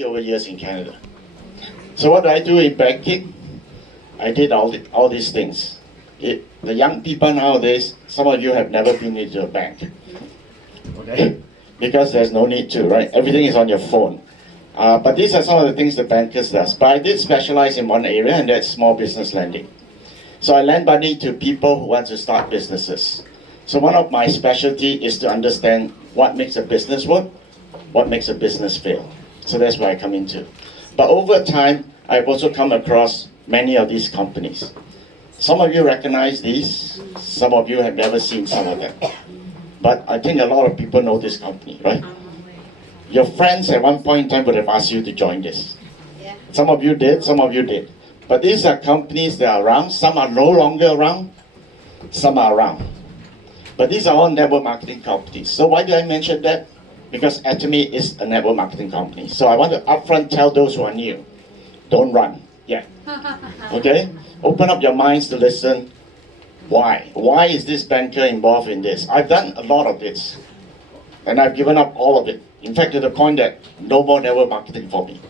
over years in Canada. So what do I do in banking? I did all these things. The young people nowadays, some of you have never been into a bank, okay? Because there's no need to, right? Everything is on your phone. But these are some of the things the bankers does. But I did specialize in one area, and that's small business lending. So I lend money to people who want to start businesses. So one of my specialty is to understand what makes a business work, what makes a business fail. So that's where I come into. But over time, I've also come across many of these companies. Some of you recognize these, some of you have never seen some of them. But I think a lot of people know this company, right? Your friends at one point in time would have asked you to join this. Some of you did, some of you did. But these are companies that are around. Some are no longer around, some are around. But these are all network marketing companies. So why do I mention that? Because Atomy is a network marketing company. So I want to upfront tell those who are new, don't run. Yeah. Okay? Open up your minds to listen. Why? Why is this banker involved in this? I've done a lot of this. And I've given up all of it. In fact, to the point that no more network marketing for me.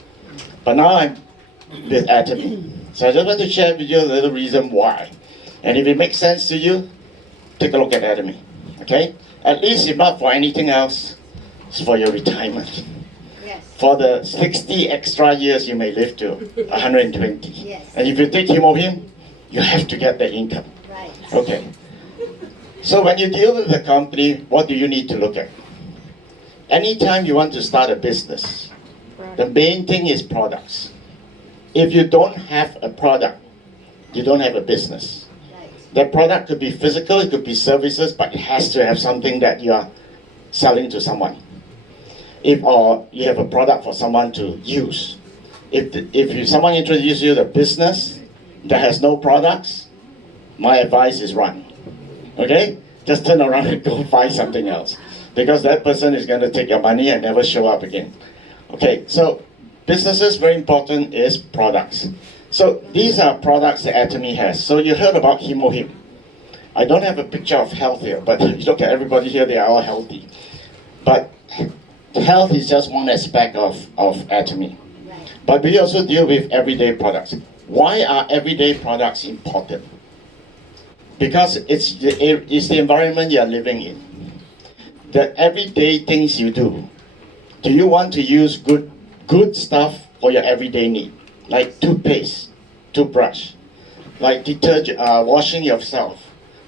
But now I'm with Atomy. So I just want to share with you a little reason why. And if it makes sense to you, take a look at Atomy. Okay? At least if not for anything else, it's for your retirement. Yes. For the 60 extra years you may live to 120. Yes. And if you take him, you have to get the income. Right. Okay. So when you deal with the company, what do you need to look at? Anytime you want to start a business, the main thing is products. If you don't have a product, you don't have a business. Right. That product could be physical, it could be services, but it has to have something that you are selling to someone. Or you have a product for someone to use. If someone introduces you to a business that has no products, my advice is run. Okay? Just turn around and go find something else. Because that person is going to take your money and never show up again. Okay, so businesses, very important, is products. So these are products that Atomy has. So you heard about Him. I don't have a picture of health here, but you look at everybody here, they are all healthy. But health is just one aspect of Atomy. Right. But we also deal with everyday products. Why are everyday products important? Because it's the environment you are living in. The everyday things you do. Do you want to use good stuff for your everyday need? Like toothpaste, toothbrush, like detergent, washing yourself,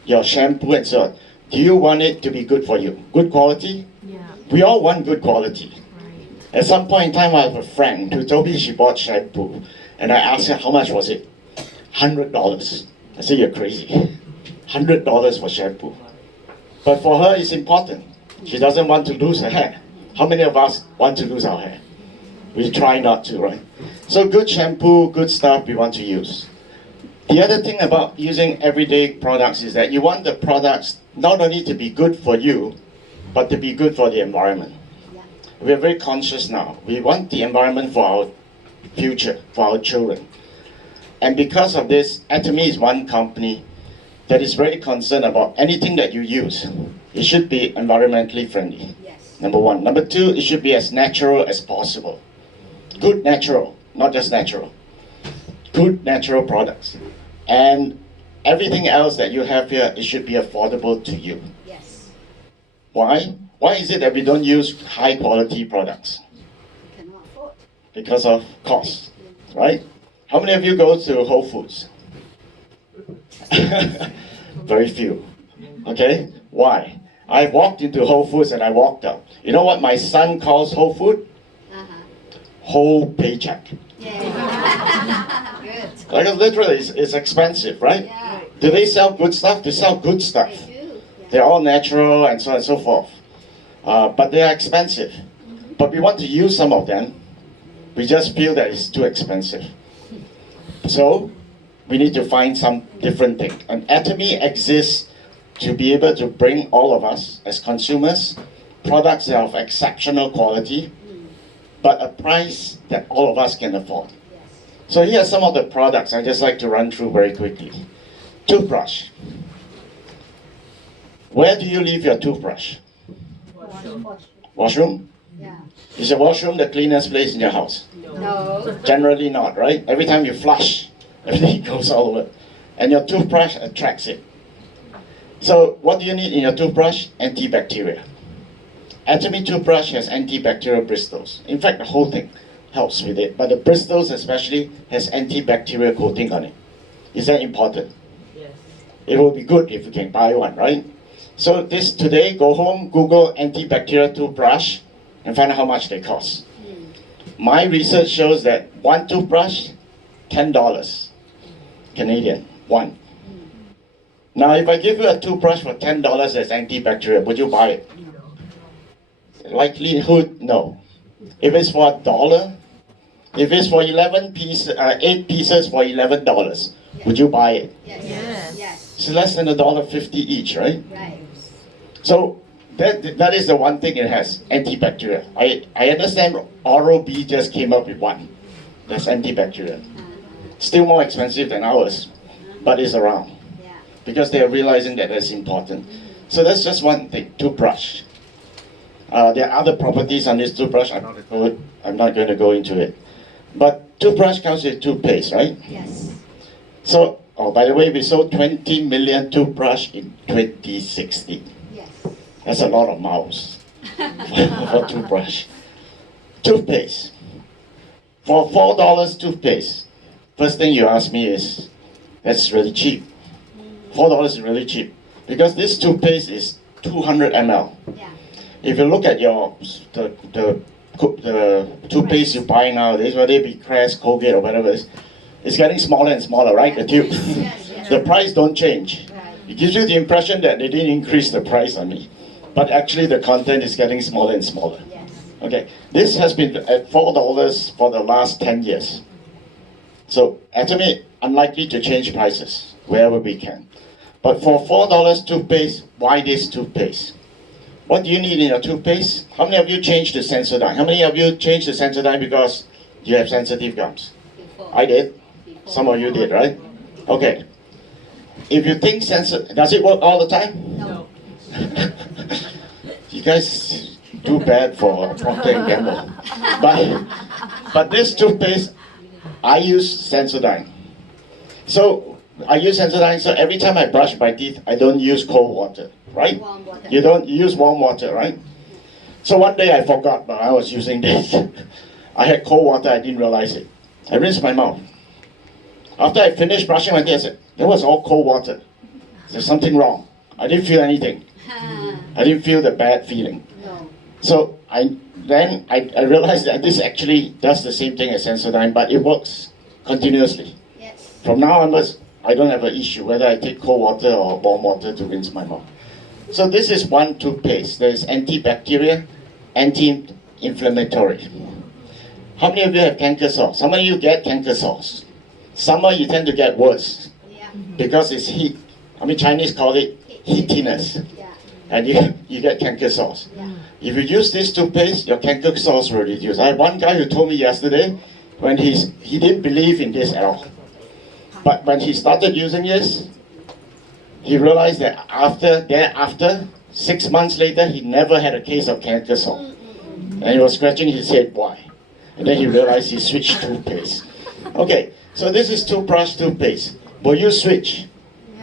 your shampoo and so on. Do you want it to be good for you? Good quality? Yeah. We all want good quality. Right. At some point in time, I have a friend who told me she bought shampoo. And I asked her, how much was it? $100. I said, you're crazy. $100 for shampoo. But for her, it's important. She doesn't want to lose her hair. How many of us want to lose our hair? We try not to, right? So good shampoo, good stuff we want to use. The other thing about using everyday products is that you want the products not only to be good for you, but to be good for the environment. Yeah. We are very conscious now. We want the environment for our future, for our children. And because of this, Atomy is one company that is very concerned about anything that you use. It should be environmentally friendly. Yes. Number one. Number two, it should be as natural as possible. Good natural, not just natural. Good natural products. And everything else that you have here, it should be affordable to you. Yes. Why? Why is it that we don't use high quality products? You cannot afford. Because of cost, right? How many of you go to Whole Foods? Very few. Okay? Why? I walked into Whole Foods and I walked out. You know what my son calls Whole Food? Uh-huh. Whole paycheck. Yeah. Good. Like literally, it's expensive, right? Yeah. Do they sell good stuff? They sell good stuff. They do. Yeah. They're all natural and so on and so forth. But they are expensive. But we want to use some of them. We just feel that it's too expensive. So we need to find some different thing. And Atomy exists to be able to bring all of us as consumers products that are of exceptional quality, but a price that all of us can afford. Yes. So here are some of the products I just like to run through very quickly. Toothbrush. Where do you leave your toothbrush? Wash. Washroom? Yeah. Is your washroom the cleanest place in your house? No. Generally not, right? Every time you flush, everything goes all over. And your toothbrush attracts it. So what do you need in your toothbrush? Antibacterial. Atomy toothbrush has antibacterial bristles. In fact, the whole thing helps with it. But the bristles especially has antibacterial coating on it. Is that important? Yes. It will be good if you can buy one, right? So this today, go home, Google antibacterial toothbrush and find out how much they cost. My research shows that one toothbrush, $10 Canadian, one. Now if I give you a toothbrush for $10 that's antibacterial, would you buy it? Likelihood, no. If it's for $1, if it's for 8 pieces for $11, would you buy it? Yes. Yes. Yes. It's less than $1.50 each, right? Right. So that is the one thing it has, antibacterial. I understand Oral-B just came up with one that's antibacterial. Still more expensive than ours, but it's around Yeah. because they are realizing that that's important. So that's just one thing, toothbrush. There are other properties on this toothbrush, I'm not going to go into it. But toothbrush comes with toothpaste, right? Yes. So, oh, by the way, we sold 20 million toothbrush in 2016. Yes. That's a lot of mouths for toothbrush. Toothpaste. For $4 toothpaste, first thing you ask me is, that's really cheap. $4 is really cheap. Because this toothpaste is 200 ml. Yeah. If you look at the toothpaste you buy nowadays, whether it be Crest, Colgate or whatever it is, it's getting smaller and smaller, right? The tube. Yes. Yes. The price don't change. Right. It gives you the impression that they didn't increase the price on me. But actually the content is getting smaller and smaller. Yes. Okay, this has been at $4 for the last 10 years. So Atomy, unlikely to change prices wherever we can. But for $4 toothpaste, why this toothpaste? What do you need in your toothpaste? How many of you changed to Sensodyne? How many of you changed to Sensodyne because you have sensitive gums? Before. I did. Before. Some of you did, right? Okay. If you think does it work all the time? No. You guys do bad for Procter & Gamble. But this toothpaste, I use Sensodyne. So I use Sensodyne, so every time I brush my teeth, I don't use cold water, right? Warm water. You use warm water, right? So one day I forgot, but I was using this. I had cold water, I didn't realize it. I rinsed my mouth. After I finished brushing my teeth, I said, that was all cold water. There's something wrong. I didn't feel anything. I didn't feel the bad feeling. No. So I realized that this actually does the same thing as Sensodyne, but it works continuously. Yes. From now onwards, I don't have an issue whether I take cold water or warm water to rinse my mouth. So this is one toothpaste. There's antibacterial, anti-inflammatory. How many of you have canker sores? Some of you get canker sores. Summer you tend to get worse Yeah. because it's heat. I mean Chinese call it heatiness. Yeah. And you get canker sores. Yeah. If you use this toothpaste, your canker sores will reduce. I had one guy who told me yesterday when he didn't believe in this at all. But when he started using this, he realized that after 6 months later, he never had a case of canker sore. And he was scratching his head, why? And then he realized he switched toothpaste. Okay, so this is toothpaste. Will you switch?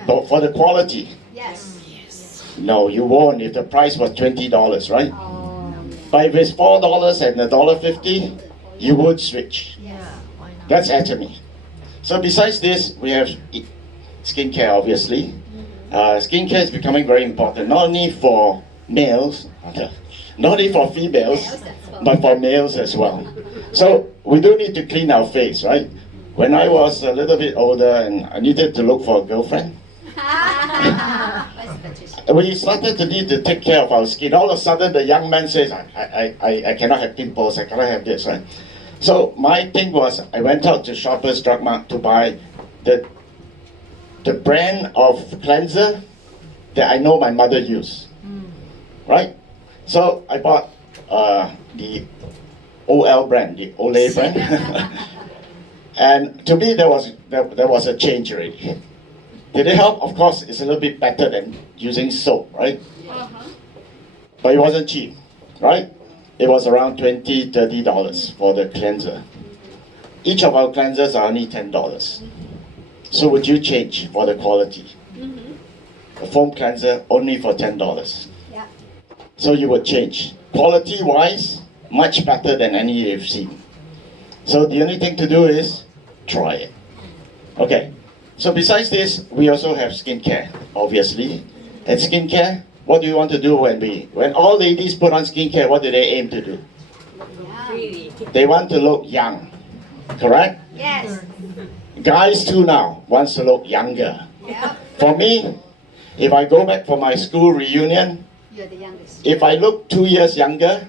But for the quality? Yes. No, you won't if the price was $20, right? Oh. But if it's $4 and $1.50, you would switch. Yes. That's Atomy. So besides this, we have skincare, obviously. Skincare is becoming very important, not only for males, not only for females, but for males as well. So we do need to clean our face, right? When I was a little bit older and I needed to look for a girlfriend, we started to need to take care of our skin. All of a sudden, the young man says, I cannot have pimples, I cannot have this, right? So my thing was, I went out to Shoppers Drug Mart to buy the brand of cleanser that I know my mother used, right? So I bought the OL brand, the Olay brand. And to me, there was a change already. Did it help? Of course, it's a little bit better than using soap, right? But it wasn't cheap, right? it was around $20, $30 for the cleanser. Each of our cleansers are only $10. So would you change for the quality? A foam cleanser only for $10. Yeah. So you would change. Quality-wise, much better than any you've seen. So the only thing to do is try it. Okay. So besides this, we also have skincare, obviously. And skincare, what do you want to do when all ladies put on skincare, what do they aim to do? Yeah. They want to look young, correct? Yes. Guys too now wants to look younger. Yep. For me, if I go back for my school reunion, You're the youngest. if I look 2 years younger,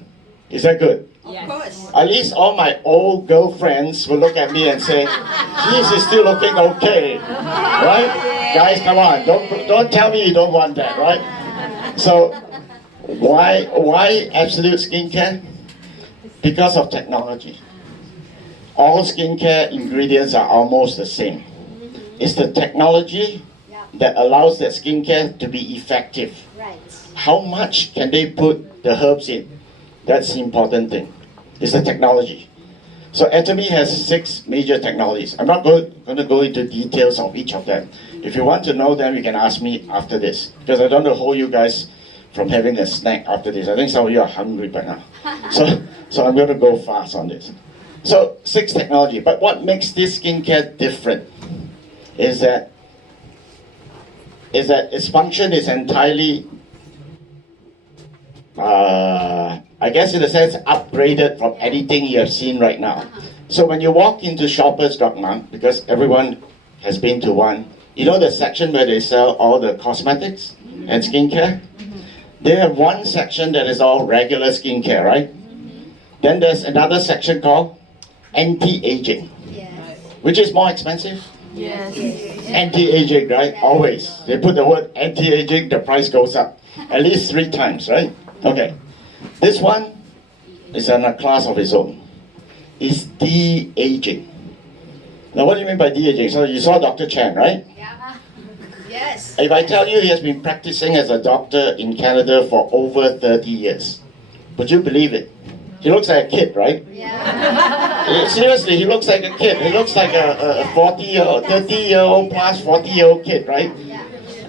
is that good? Of course. At least all my old girlfriends will look at me and say, "Geez, he's still looking okay," right? Guys, come on, don't tell me you don't want that, right? So, why Absolute Skincare? Because of technology. All skincare ingredients are almost the same. It's the technology that allows that skincare to be effective. Right. How much can they put the herbs in? That's the important thing. It's the technology. So Atomy has 6 major technologies. I'm not going to go into details of each of them. If you want to know them, you can ask me after this. Because I don't want to hold you guys from having a snack after this. I think some of you are hungry by now. So I'm going to go fast on this. So 6 technology. But what makes this skincare different is that its function is entirely I guess in a sense upgraded from anything you have seen right now. So when you walk into Shoppers Drug Mart, because everyone has been to one, you know the section where they sell all the cosmetics and skincare? They have one section that is all regular skincare, right? Then there's another section called anti-aging, Yes. which is more expensive. Yes. Anti-aging, right? Always. They put the word anti-aging, the price goes up. At least 3 times, right? Okay. This one is in a class of its own. It's de-aging. Now what do you mean by de-aging? So you saw Dr. Chan, right? Yeah. Yes. If I tell you he has been practicing as a doctor in Canada for over 30 years, would you believe it? He looks like a kid, right? Yeah. Seriously, he looks like a kid. He looks like a 40-year-old, 30-year-old plus 40-year-old kid, right? Yeah.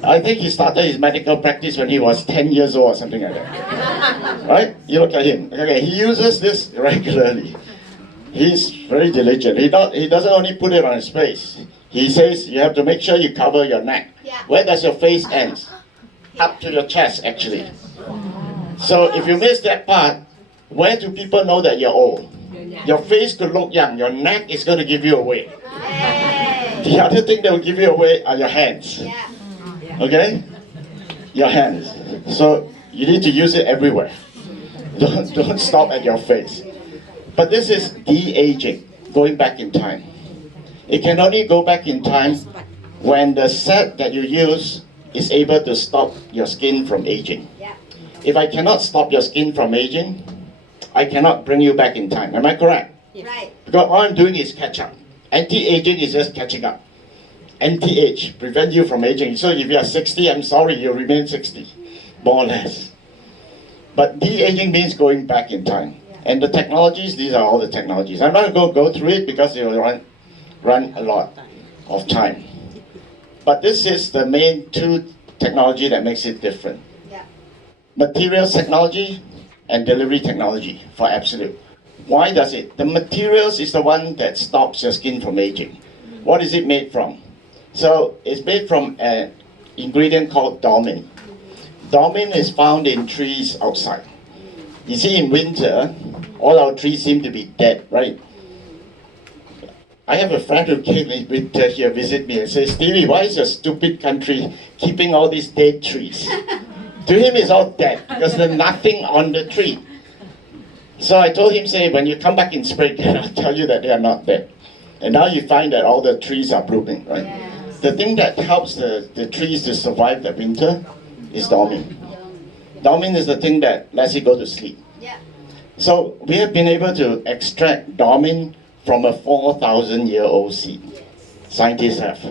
I think he started his medical practice when he was 10 years old or something like that. Right? You look at him. Okay, he uses this regularly. He's very diligent. He doesn't only put it on his face. He says you have to make sure you cover your neck. Yeah. Where does your face end? Up to your chest, actually. So if you miss that part, where do people know that you're old? Your face could look young. Your neck is going to give you away. Hey. The other thing that will give you away are your hands. Yeah. Okay? Your hands. So you need to use it everywhere. Don't stop at your face. But this is de-aging, going back in time. It can only go back in time when the set that you use is able to stop your skin from aging. Yeah. If I cannot stop your skin from aging, I cannot bring you back in time. Am I correct? Right. Because all I'm doing is catch up. Anti-aging is just catching up. Anti-age, prevent you from aging. So if you are 60, I'm sorry, you remain 60, more or less. But de-aging means going back in time. And the technologies, these are all the technologies. I'm not going to go through it because it will run a lot of time. But this is the main 2 technology that makes it different. Yeah. Materials technology and delivery technology for Absolute. Why does it? The materials is the one that stops your skin from aging. What is it made from? So it's made from an ingredient called dormin. Dormin is found in trees outside. You see, in winter, all our trees seem to be dead, right? I have a friend who came in winter here visit me and says, "Stevie, why is your stupid country keeping all these dead trees?" To him, it's all dead because there's nothing on the tree. So I told him, say, when you come back in spring, I'll tell you that they are not dead. And now you find that all the trees are blooming, right? Yes. The thing that helps the trees to survive the winter is dormin. Dormin is the thing that lets it go to sleep. Yeah. So we have been able to extract dormin from a 4,000-year-old seed. Yes. Scientists have.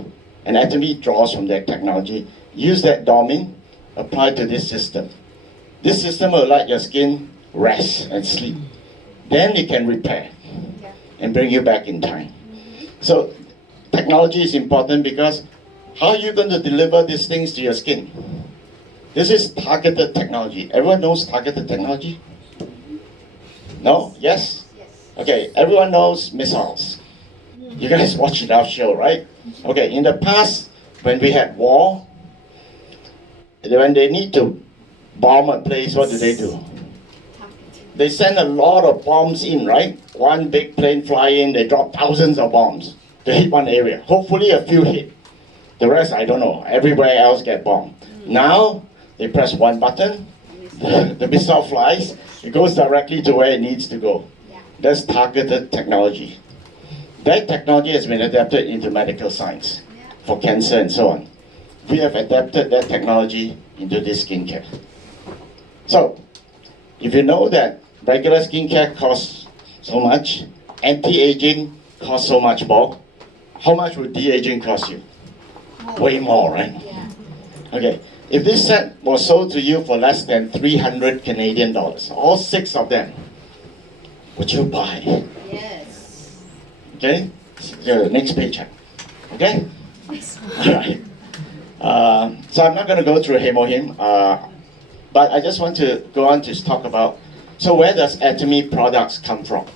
And Atomy draws from that technology. Use that dormin, apply to this system. This system will let your skin rest and sleep. Then it can repair and bring you back in time. So technology is important because how are you going to deliver these things to your skin? This is targeted technology. Everyone knows targeted technology? No? Yes? Okay, everyone knows missiles. You guys watch enough show, right? Okay, in the past, when we had war, when they need to bomb a place, what do? They send a lot of bombs in, right? One big plane fly in, they drop thousands of bombs to hit one area. Hopefully a few hit. The rest, I don't know. Everywhere else get bombed. Now, they press one button, the missile flies, it goes directly to where it needs to go. That's targeted technology. That technology has been adapted into medical science for cancer and so on. We have adapted that technology into this skincare. So, if you know that regular skincare costs so much, anti-aging costs so much more, how much would de-aging cost you? Way more, right? Okay, if this set was sold to you for less than 300 Canadian dollars, all 6 of them, would you buy? Yes. Okay, so next paycheck. Okay? All right. So I'm not going to go through Hemohim, but I just want to go on to talk about, so where does Atomy products come from?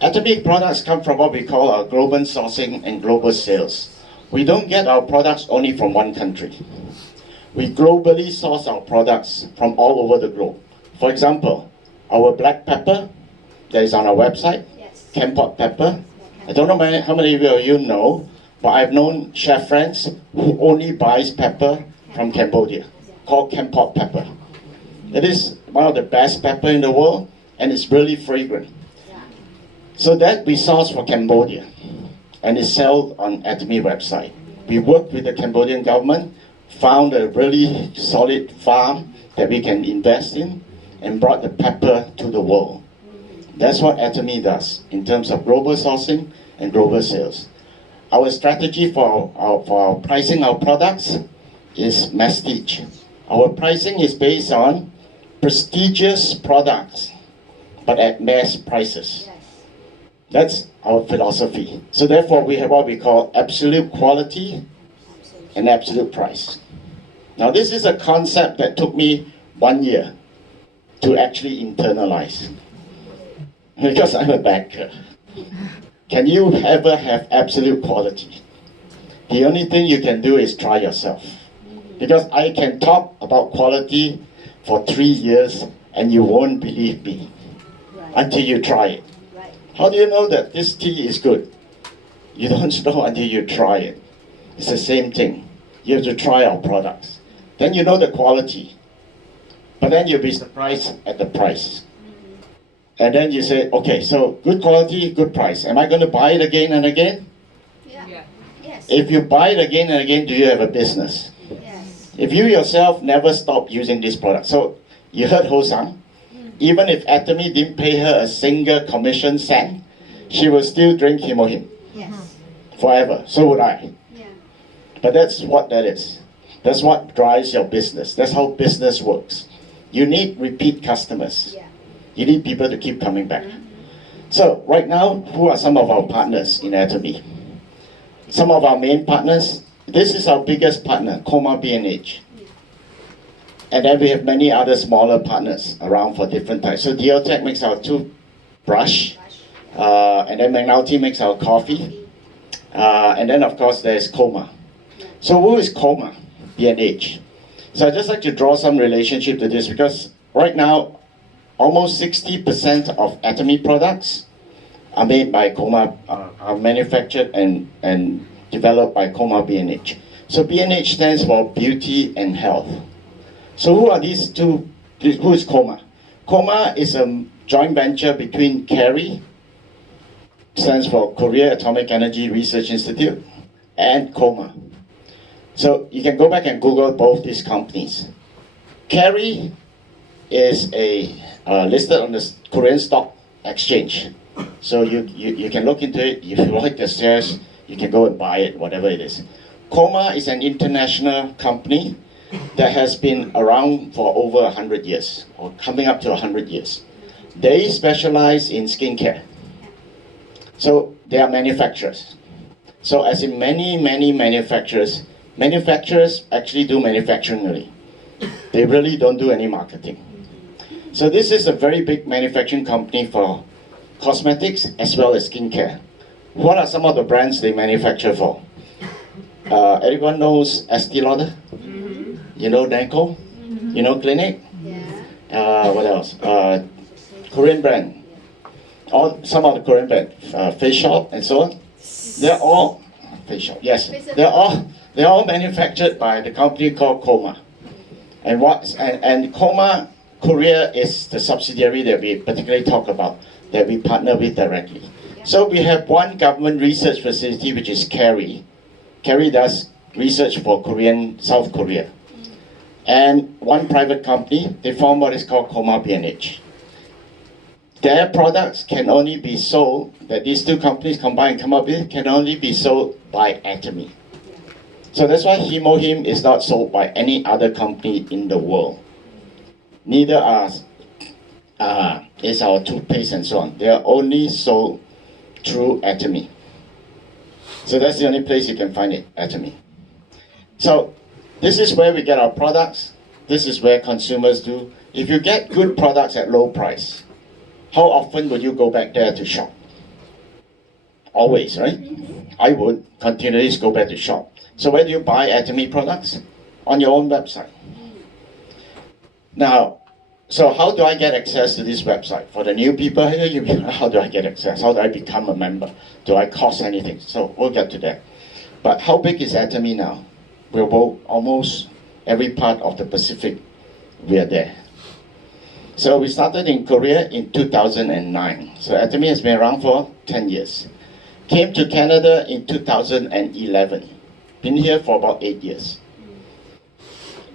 Atomy products come from what we call our global sourcing and global sales. We don't get our products only from one country. We globally source our products from all over the globe. For example, our black pepper that is on our website, Kampot pepper. I don't know how many of you know, but I've known chef friends who only buys pepper from Cambodia, called Kampot pepper. It is one of the best pepper in the world, and it's really fragrant. So that we source for Cambodia, and it's sold on Atomy website. We worked with the Cambodian government, found a really solid farm that we can invest in, and brought the pepper to the world. That's what Atomy does in terms of global sourcing and global sales. Our strategy for our pricing our products is prestige. Our pricing is based on prestigious products, but at mass prices. That's our philosophy. So therefore, we have what we call absolute quality and absolute price. Now, this is a concept that took me 1 year to actually internalize. Because I'm a banker. Can you ever have absolute quality? The only thing you can do is try yourself. Because I can talk about quality for 3 years and you won't believe me until you try it. How do you know that this tea is good? You don't know until you try it. It's the same thing. You have to try our products. Then you know the quality. But then you'll be surprised at the price. And then you say, okay, so good quality, good price. Am I going to buy it again and again? Yes. If you buy it again and again, do you have a business? Yes. If you yourself never stop using this product. So you heard Ho Sang. Even if Atomy didn't pay her a single commission cent, she will still drink Hemohim forever. So would I. But that's what that is. That's what drives your business. That's how business works. You need repeat customers. You need people to keep coming back. So right now, who are some of our partners in Atomy? Some of our main partners. This is our biggest partner, Coma B&H. And then we have many other smaller partners around for different types. So Deotech makes our toothbrush, and then McNulty makes our coffee, and then of course there's Coma. So who is Coma B&H? So I'd just like to draw some relationship to this because right now, almost 60% of Atomy products are made by Coma, are manufactured and developed by Coma B&H. So B&H stands for Beauty and Health. So who are these two? Who is Coma? Coma is a joint venture between CARI, stands for Korea Atomic Energy Research Institute, and Coma. So you can go back and Google both these companies. CARI is listed on the Korean Stock Exchange. So you can look into it. If you like the shares, you can go and buy it, whatever it is. Coma is an international company that has been around for over 100 years, or coming up to 100 years. They specialize in skincare. So they are manufacturers. So as in many manufacturers actually do manufacturing only. They really don't do any marketing. So this is a very big manufacturing company for cosmetics as well as skincare. What are some of the brands they manufacture for? Everyone knows Estee Lauder? Mm-hmm. You know Danko? Mm-hmm. You know Clinique? Yeah. What else? Korean brand. Some of the Korean brand, Face Shop and so on. They're all Face Shop. Yes, they're all manufactured by the company called Coma. And Coma Korea is the subsidiary that we particularly talk about, that we partner with directly. So we have one government research facility, which is CARI. CARI does research for South Korea. And one private company, they form what is called Coma B&H. Their products can only be sold, that these two companies combined come up with, can only be sold by Atomy. So that's why Hemohim is not sold by any other company in the world. Neither is our toothpaste and so on. They are only sold through Atomy. So that's the only place you can find it, Atomy. So this is where we get our products. This is where consumers do. If you get good products at low price, how often would you go back there to shop? Always, right? I would continually go back to shop. So where do you buy Atomy products? On your own website. Now, so how do I get access to this website? For the new people here, how do I get access? How do I become a member? Do I cost anything? So we'll get to that. But how big is Atomy now? We're almost every part of the Pacific, we're there. So we started in Korea in 2009. So Atomy has been around for 10 years. Came to Canada in 2011. Been here for about 8 years.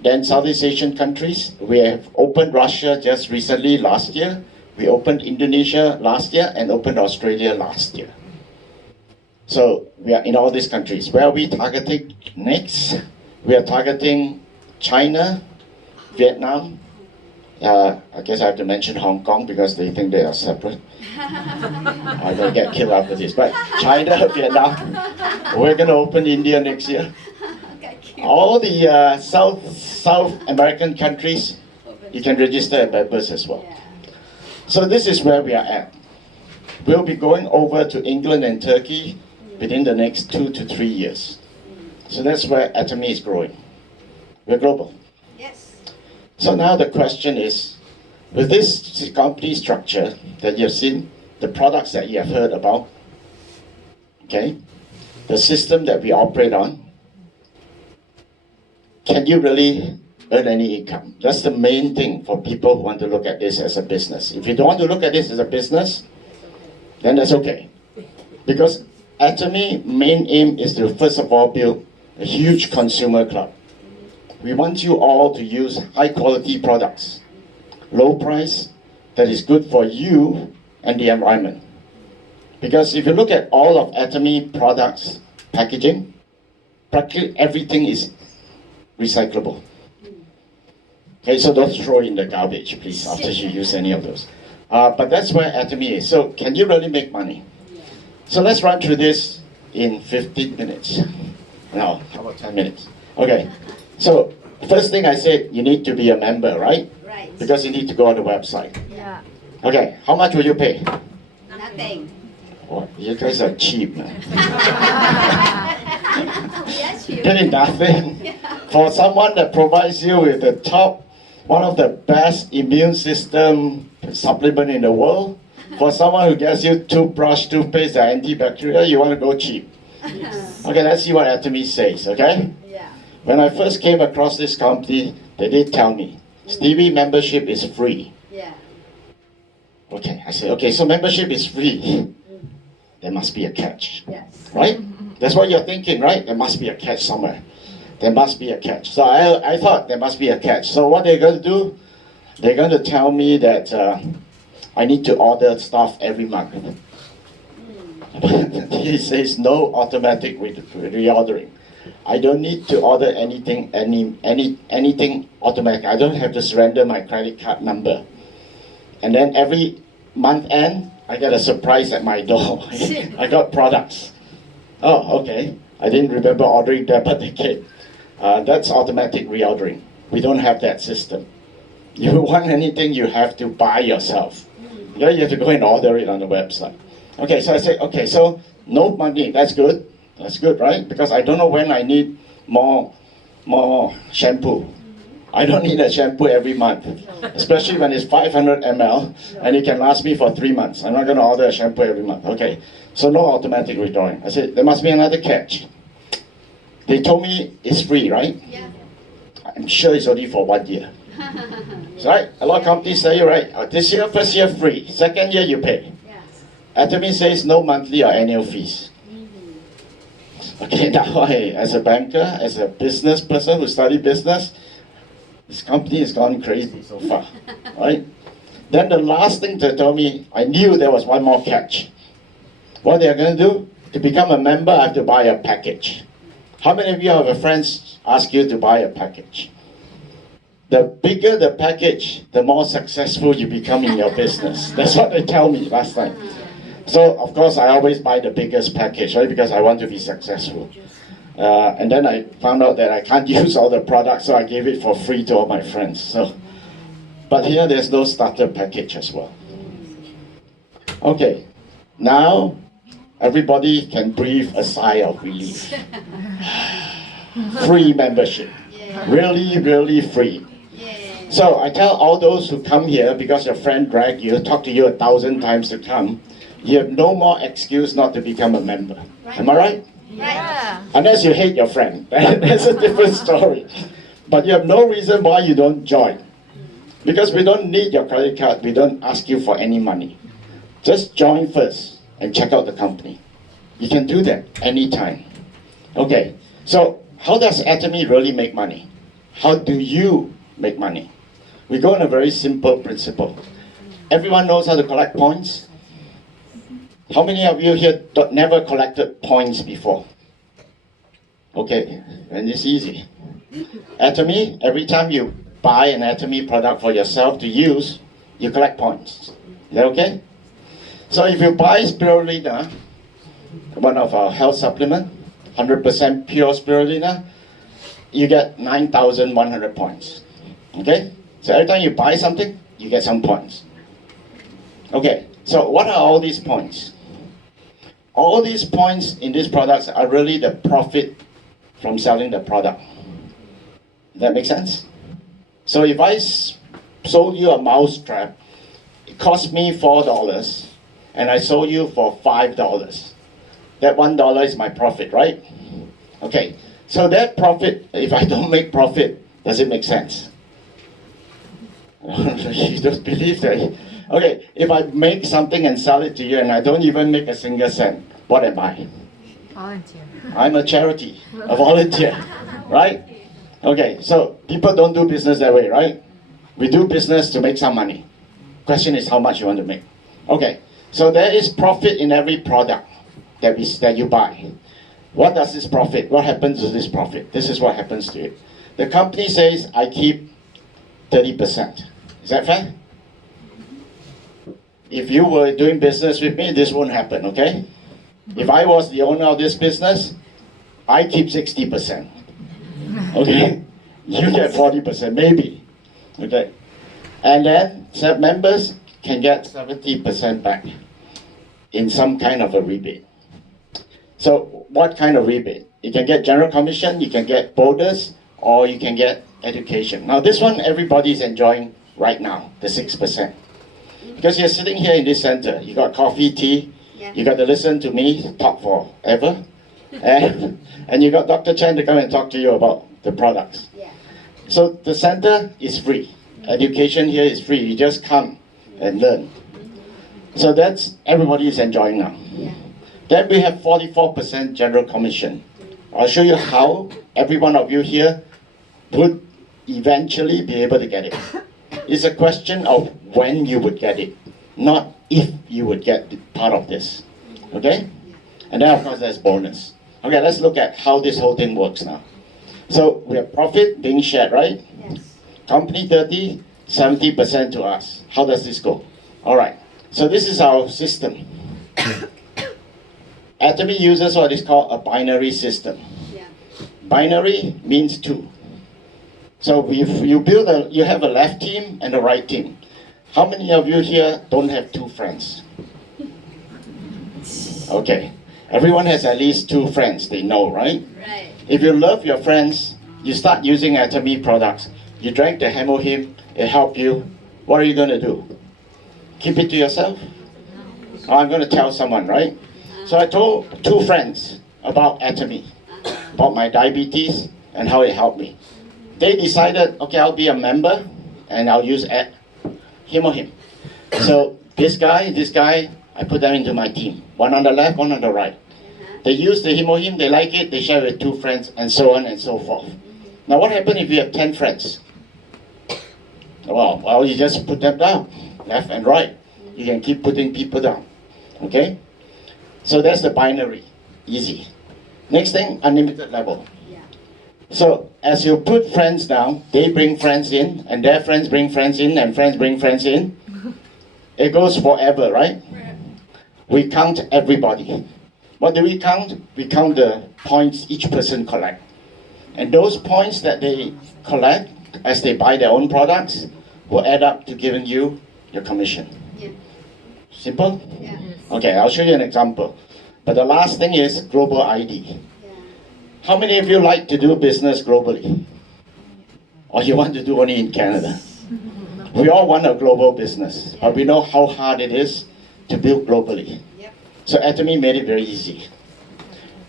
Then Southeast Asian countries, we have opened Russia just recently last year. We opened Indonesia last year and opened Australia last year. So we are in all these countries. Where are we targeting next? We are targeting China, Vietnam. I guess I have to mention Hong Kong because they think they are separate. I'm going to get killed after this. But China, Vietnam. We're going to open India next year. All the South American countries, you can register as members as well. So this is where we are at. We'll be going over to England and Turkey within the next 2 to 3 years. So that's where Atomy is growing. We're global. Yes. So now the question is, with this company structure that you've seen, the products that you have heard about, okay, the system that we operate on, can you really earn any income? That's the main thing for people who want to look at this as a business. If you don't want to look at this as a business, then that's okay. Because Atomy main aim is to first of all build a huge consumer club. We want you all to use high quality products, low price, that is good for you and the environment. Because if you look at all of Atomy products packaging, practically everything is recyclable. Okay, so don't throw in the garbage, please, after you use any of those. But that's where Atomy is. So can you really make money? So let's run through this in 15 minutes. No, how about 10 minutes? Okay, so first thing I said, you need to be a member, right? Right. Because you need to go on the website. Yeah. Okay, how much will you pay? Nothing. Oh, you guys are cheap, man. Yes, you. Paying nothing for someone that provides you with the top, one of the best immune system supplement in the world. For someone who gets you toothbrush, toothpaste, and antibacterial, you want to go cheap. Okay, let's see what Atomy says, okay? Yeah. When I first came across this company, they did tell me, Stevie, membership is free. Yeah. Okay, I said, okay, so membership is free. There must be a catch. Yes. Right? That's what you're thinking, right? There must be a catch somewhere. There must be a catch. So I thought there must be a catch. So what they're going to do, they're going to tell me that I need to order stuff every month. He says no automatic reordering. I don't need to order anything automatic. I don't have to surrender my credit card number. And then every month end, I get a surprise at my door. I got products. Oh, okay. I didn't remember ordering that, but they came. That's automatic reordering. We don't have that system. You want anything, you have to buy yourself. You have to go and order it on the website. Okay, so I say, okay, so no money, that's good. That's good, right? Because I don't know when I need more shampoo. I don't need a shampoo every month, especially when it's 500 ml and it can last me for 3 months. I'm not going to order a shampoo every month. Okay, so no automatic withdrawing. I said, there must be another catch. They told me it's free, right? Yeah. I'm sure it's only for 1 year. Right? A lot of companies say, right, this year, first year free, second year you pay. Yes. Atomy says no monthly or annual fees. Okay, now as a banker, as a business person who studied business, this company has gone crazy so far, right? Then the last thing they told me, I knew there was one more catch. What they're going to do, to become a member, I have to buy a package. How many of you have a friends ask you to buy a package? The bigger the package, the more successful you become in your business. That's what they tell me last time. So, of course, I always buy the biggest package, right? Because I want to be successful. And then I found out that I can't use all the products, so I gave it for free to all my friends. So, but here there's no starter package as well. Okay, now everybody can breathe a sigh of relief. Free membership. Really, really free. So I tell all those who come here, because your friend dragged you, talked to you 1,000 times to come, you have no more excuse not to become a member. Am I right? Yeah. Unless you hate your friend. That's a different story. But you have no reason why you don't join. Because we don't need your credit card. We don't ask you for any money. Just join first and check out the company. You can do that anytime. Okay, so how does Atomy really make money? How do you make money? We go on a very simple principle. Everyone knows how to collect points. How many of you here never collected points before? Okay, and it's easy. Atomy, every time you buy an Atomy product for yourself to use, you collect points. Is that okay? So if you buy spirulina, one of our health supplement, 100% pure spirulina, you get 9,100 points. Okay? So every time you buy something, you get some points. Okay, so what are all these points? All these points in these products are really the profit from selling the product. Does that make sense? So if I sold you a mouse trap, it cost me $4, and I sold you for $5. That $1 is my profit, right? Okay, so that profit, if I don't make profit, does it make sense? You don't believe that. Okay, if I make something and sell it to you and I don't even make a single cent, what am I? Volunteer. I'm a charity, a volunteer, right? Okay, so people don't do business that way, right? We do business to make some money. Question is how much you want to make. Okay, so there is profit in every product that you buy. What does this profit? What happens to this profit? This is what happens to it. The company says, I keep 30%. Is that fair? If you were doing business with me, this won't happen, okay? If I was the owner of this business, I keep 60%. Okay? You get 40%, maybe. Okay? And then members can get 70% back in some kind of a rebate. So what kind of rebate? You can get general commission, you can get bonus, or you can get education. Now this one everybody is enjoying right now, the 6%. Because you're sitting here in this center, you got coffee, tea, you got to listen to me talk forever, and you got Dr. Chen to come and talk to you about the products. So the center is free. Education here is free. You just come and learn. So that's everybody is enjoying now. Then we have 44% general commission. I'll show you how every one of you here would eventually be able to get it. It's a question of when you would get it, not if you would get part of this. Okay? And then of course there's bonus. Okay, let's look at how this whole thing works now. So we have profit being shared, right? Yes. Company 30, 70% to us. How does this go? All right, so this is our system. Atomy uses what is called a binary system. Yeah. Binary means two. So if you have a left team and a right team. How many of you here don't have two friends? Okay, everyone has at least two friends, they know, right? Right. If you love your friends, you start using Atomy products. You drank the hemohim, it helped you. What are you going to do? Keep it to yourself? Oh, I'm going to tell someone, right? So I told two friends about Atomy, about my diabetes and how it helped me. They decided, okay, I'll be a member and I'll use hemohim. So this guy, I put them into my team. One on the left, one on the right. They use the hemohim, they like it, they share with two friends, and so on and so forth. Now what happens if you have 10 friends? Well, you just put them down, left and right. You can keep putting people down, okay? So that's the binary, easy. Next thing, unlimited level. Yeah. So as you put friends down, they bring friends in, and their friends bring friends in, and friends bring friends in. It goes forever, right? We count everybody. What do we count? We count the points each person collect. And those points that they collect as they buy their own products will add up to giving you your commission. Yeah. Simple? Yeah. Okay, I'll show you an example. But the last thing is global ID. Yeah. How many of you like to do business globally? Or you want to do only in Canada? We all want a global business, but we know how hard it is to build globally. Yep. So Atomy made it very easy.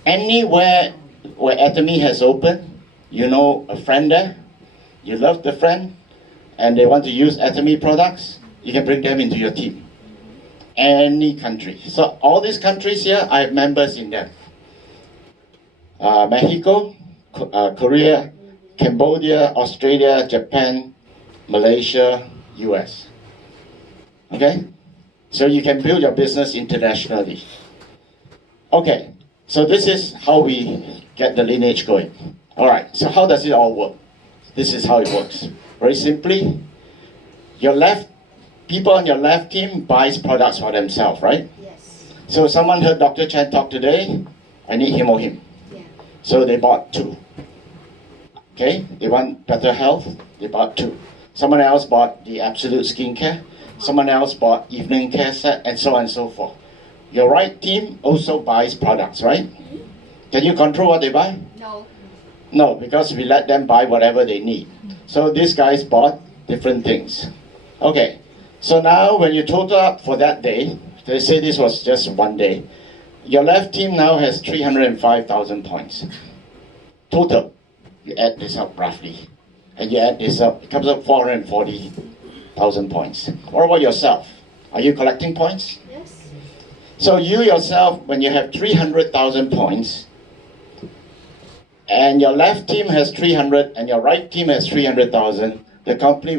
Anywhere where Atomy has opened, you know a friend there, you love the friend, and they want to use Atomy products, you can bring them into your team. Any country. So all these countries here, I have members in them. Mexico, Korea, Cambodia, Australia, Japan, Malaysia, US. Okay? So you can build your business internationally. Okay, so this is how we get the lineage going. Alright, so how does it all work? This is how it works. Very simply, people on your left team buys products for themselves, right? Yes. So someone heard Dr. Chen talk today, I need hemohim. Yeah. So they bought two. Okay, they want better health, they bought two. Someone else bought the absolute skincare, someone else bought evening care set, and so on and so forth. Your right team also buys products, right? Can you control what they buy? No. No, because we let them buy whatever they need. So these guys bought different things. Okay, so now when you total up for that day, they say this was just one day, your left team now has 305,000 points. Total. You add this up roughly. And you add this up, it comes up 440,000 points. What about yourself? Are you collecting points? Yes. So you yourself, when you have 300,000 points, and your left team has 300 and your right team has 300,000, the company